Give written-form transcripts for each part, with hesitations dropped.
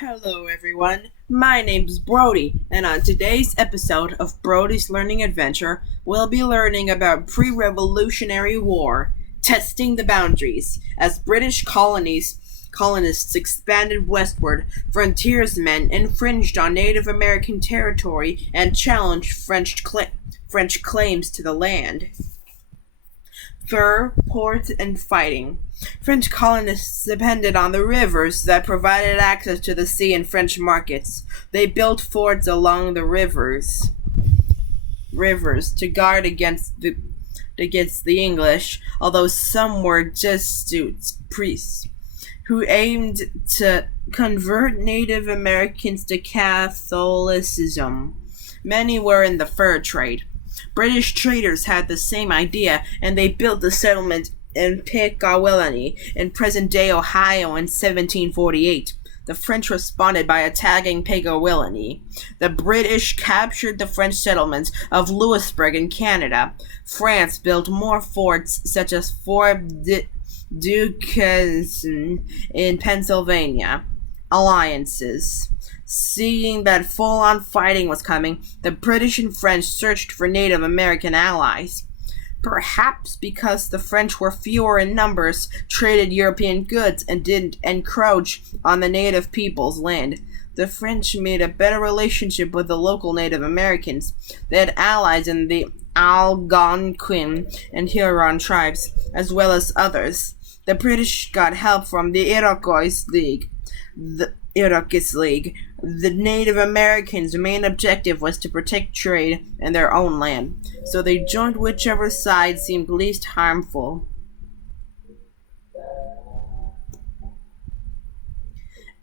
Hello, everyone. My name's Brody, and on today's episode of Brody's Learning Adventure, we'll be learning about pre-Revolutionary War, testing the boundaries. As British colonists expanded westward, frontiersmen infringed on Native American territory and challenged French claims to the land. Fur, ports, and fighting. French colonists depended on the rivers that provided access to the sea and French markets. They built forts along the rivers to guard against the English, although some were Jesuit priests who aimed to convert Native Americans to Catholicism. Many were in the fur trade. British traders had the same idea, and they built the settlement in Pickawillany, in present-day Ohio, in 1748. The French responded by attacking Pickawillany. The British captured the French settlements of Louisbourg in Canada. France built more forts, such as Fort Duquesne in Pennsylvania. Alliances. Seeing that full-on fighting was coming, the British and French searched for Native American allies. Perhaps because the French were fewer in numbers, traded European goods, and didn't encroach on the native people's land, the French made a better relationship with the local Native Americans. They had allies in the Algonquin and Huron tribes, as well as others. The British got help from the Iroquois League. The Native Americans' main objective was to protect trade in their own land, so they joined whichever side seemed least harmful.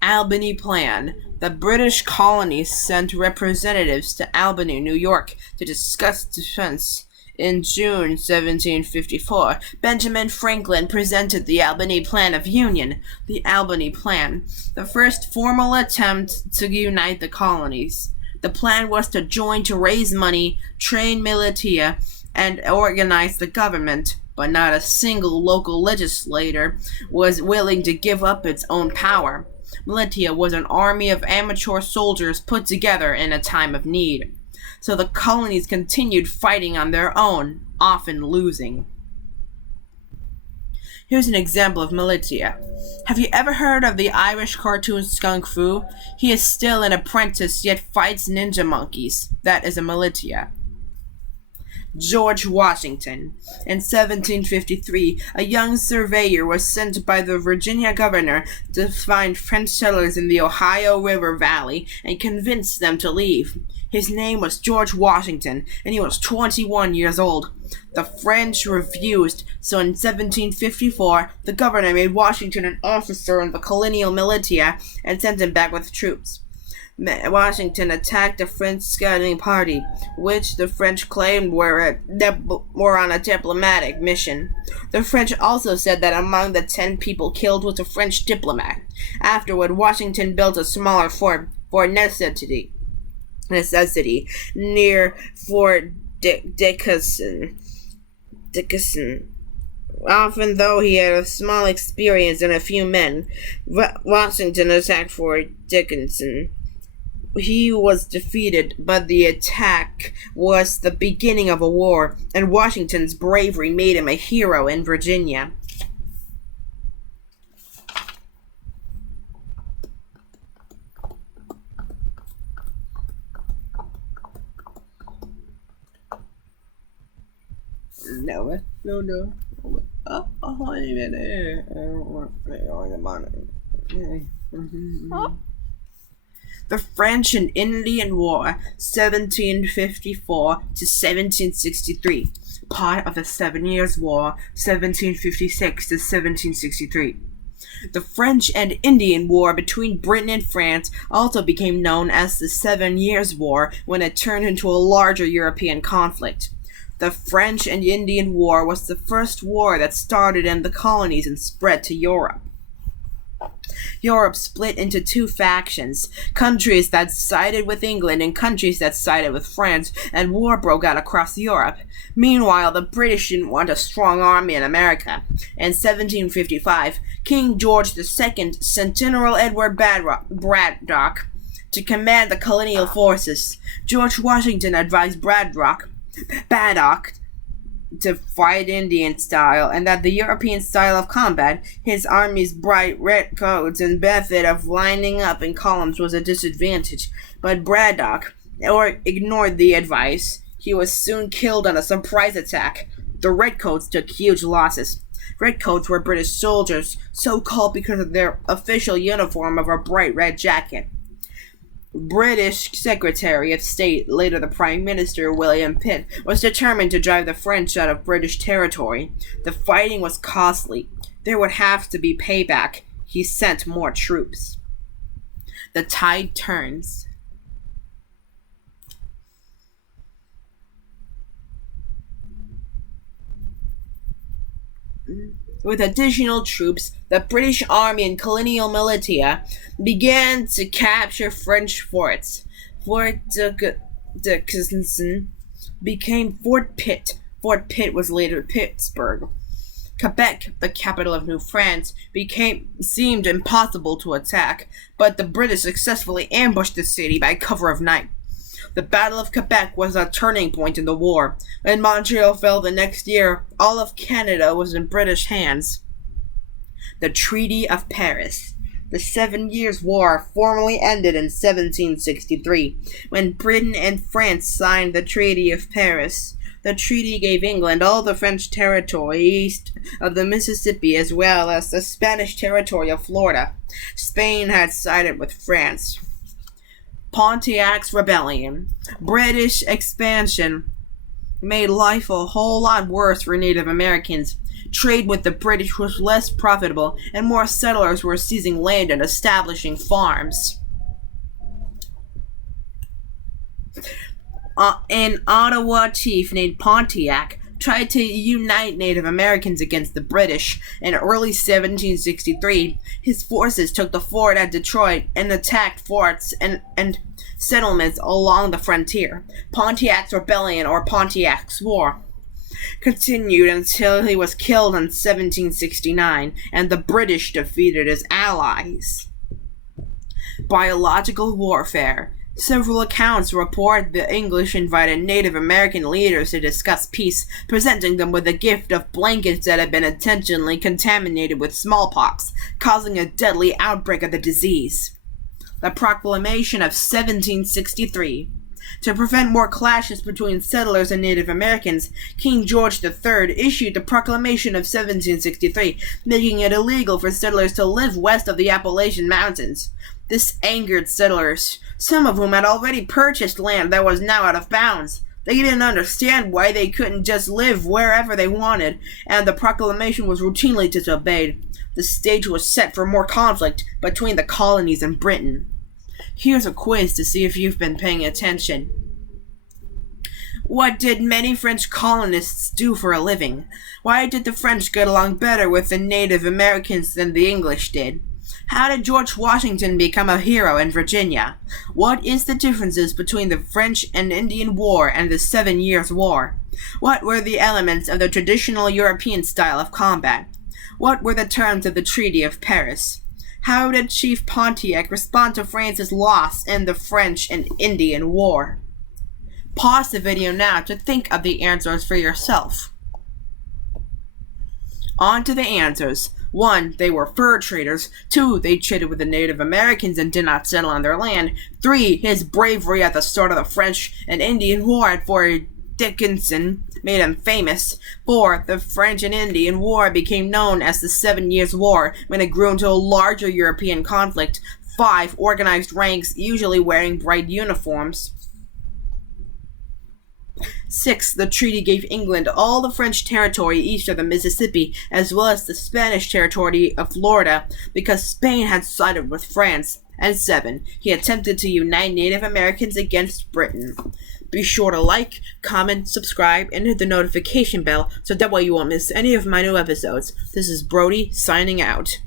Albany Plan. The British colonies sent representatives to Albany, New York, to discuss defense. In June 1754, Benjamin Franklin presented the Albany Plan of Union, the Albany Plan, the first formal attempt to unite the colonies. The plan was to join to raise money, train militia, and organize the government, but not a single local legislator was willing to give up its own power. Militia was an army of amateur soldiers put together in a time of need. So the colonies continued fighting on their own, often losing. Here's an example of militia. Have you ever heard of the Irish cartoon Skunk Fu? He is still an apprentice, yet fights ninja monkeys. That is a militia. George Washington. In 1753, a young surveyor was sent by the Virginia governor to find French settlers in the Ohio River Valley and convince them to leave. His name was George Washington, and he was 21 years old. The French refused, so in 1754, the governor made Washington an officer in the colonial militia and sent him back with troops. Washington attacked the French scouting party, which the French claimed were on a diplomatic mission. The French also said that among the 10 people killed was a French diplomat. Afterward, Washington built a smaller fort for necessity near Fort Dickinson. Often though he had a small experience and a few men, Washington attacked Fort Dickinson. He was defeated, but the attack was the beginning of a war, and Washington's bravery made him a hero in Virginia. No. The French and Indian War, 1754 to 1763, part of the 7 Years' War, 1756 to 1763. The French and Indian War between Britain and France also became known as the 7 Years' War when it turned into a larger European conflict. The French and Indian War was the first war that started in the colonies and spread to Europe. Europe split into two factions, countries that sided with England and countries that sided with France, and war broke out across Europe. Meanwhile, the British didn't want a strong army in America. In 1755, King George II sent General Edward Braddock to command the colonial forces. George Washington advised Braddock to fight Indian style, and that the European style of combat, his army's bright red coats and method of lining up in columns, was a disadvantage. But Braddock ignored the advice. He was soon killed on a surprise attack. The Redcoats took huge losses. Redcoats were British soldiers, so called because of their official uniform of a bright red jacket. British Secretary of State, later the Prime Minister, William Pitt, was determined to drive the French out of British territory. The fighting was costly. There would have to be payback. He sent more troops. The tide turns. With additional troops, the British Army and colonial militia began to capture French forts. Fort de Quinson became Fort Pitt. Fort Pitt was later Pittsburgh. Quebec, the capital of New France, seemed impossible to attack, but the British successfully ambushed the city by cover of night. The Battle of Quebec was a turning point in the war. When Montreal fell the next year, all of Canada was in British hands. The Treaty of Paris. The 7 Years' War formally ended in 1763, when Britain and France signed the Treaty of Paris. The treaty gave England all the French territory east of the Mississippi as well as the Spanish territory of Florida. Spain had sided with France. Pontiac's Rebellion. British expansion made life a whole lot worse for Native Americans. Trade with the British was less profitable, and more settlers were seizing land and establishing farms. An Ottawa chief named Pontiac tried to unite Native Americans against the British. In early 1763, his forces took the fort at Detroit and attacked forts and settlements along the frontier. Pontiac's Rebellion, or Pontiac's War, continued until he was killed in 1769, and the British defeated his allies. Biological warfare. Several accounts report the English invited Native American leaders to discuss peace, presenting them with a gift of blankets that had been intentionally contaminated with smallpox, causing a deadly outbreak of the disease. The Proclamation of 1763. To prevent more clashes between settlers and Native Americans, King George III issued the Proclamation of 1763, making it illegal for settlers to live west of the Appalachian Mountains. This angered settlers, some of whom had already purchased land that was now out of bounds. They didn't understand why they couldn't just live wherever they wanted, and the proclamation was routinely disobeyed. The stage was set for more conflict between the colonies and Britain. Here's a quiz to see if you've been paying attention. What did many French colonists do for a living? Why did the French get along better with the Native Americans than the English did? How did George Washington become a hero in Virginia? What is the differences between the French and Indian War and the 7 Years' War? What were the elements of the traditional European style of combat? What were the terms of the Treaty of Paris? How did Chief Pontiac respond to France's loss in the French and Indian War? Pause the video now to think of the answers for yourself. On to the answers. 1. They were fur traders. 2. They traded with the Native Americans and did not settle on their land. 3. His bravery at the start of the French and Indian War at Fort Dickinson made him famous. 4. The French and Indian War became known as the 7 Years' War when it grew into a larger European conflict. 5. Organized ranks, usually wearing bright uniforms. 6. The treaty gave England all the French territory east of the Mississippi, as well as the Spanish territory of Florida, because Spain had sided with France. And 7. He attempted to unite Native Americans against Britain. Be sure to like, comment, subscribe, and hit the notification bell so that way you won't miss any of my new episodes. This is Brody, signing out.